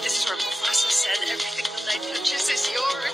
This is where Mufasa said everything the light touches is yours.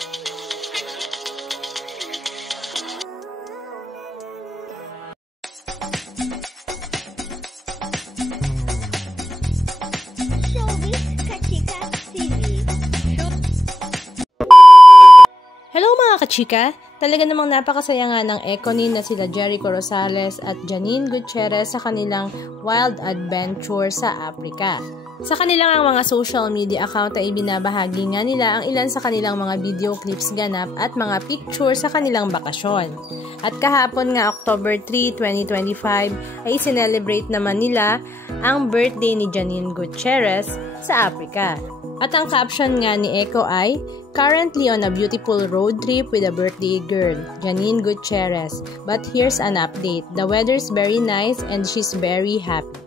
Hello mga kachika! Talaga namang napakasaya nga ng Ekonin na sila Jericho Rosales at Janine Gutierrez sa kanilang wild adventure sa Africa. Sa kanilang ang mga social media account ay ibinabahagi nga nila ang ilan sa kanilang mga video clips ganap at mga picture sa kanilang bakasyon. At kahapon nga October 3, 2025 ay sinelebrate naman nila ang birthday ni Janine Gutierrez sa Africa. At ang caption nga ni Eko ay, "Currently on a beautiful road trip with a birthday girl, Janine Gutierrez. But here's an update. The weather's very nice and she's very happy."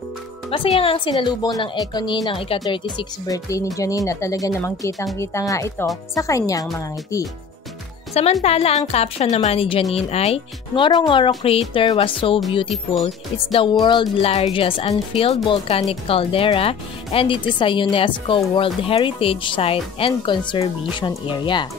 Masaya nga ang sinalubong ng Ekonin ng ika-36 birthday ni Janine na talaga namang kitang-kita nga ito sa kanyang mga ngiti. Samantala, ang caption naman ni Janine ay, "Ngoro-Ngoro crater was so beautiful. It's the world's largest unfilled volcanic caldera and it is a UNESCO World Heritage Site and Conservation Area.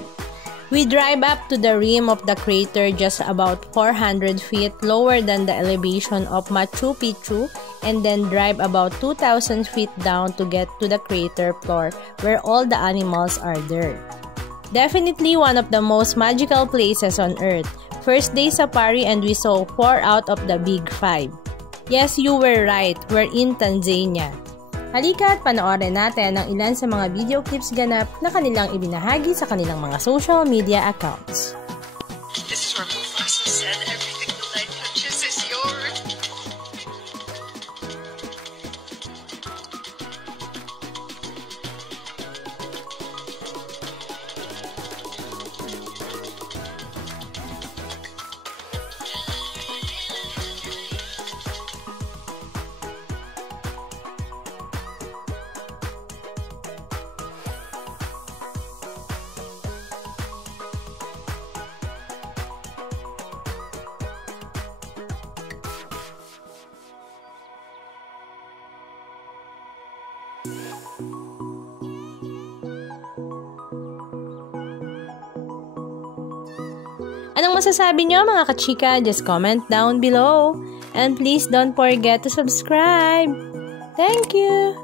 We drive up to the rim of the crater just about 400 feet lower than the elevation of Machu Picchu and then drive about 2,000 feet down to get to the crater floor where all the animals are there. Definitely one of the most magical places on Earth. First day safari and we saw 4 out of the big 5. Yes, you were right. We're in Tanzania." Halika at panoorin natin ang ilan sa mga video clips ganap na kanilang ibinahagi sa kanilang mga social media accounts. This is where Mufasa said everything the light touches is yours. Anong masasabi nyo mga kachika? Just comment down below. And please don't forget to subscribe. Thank you!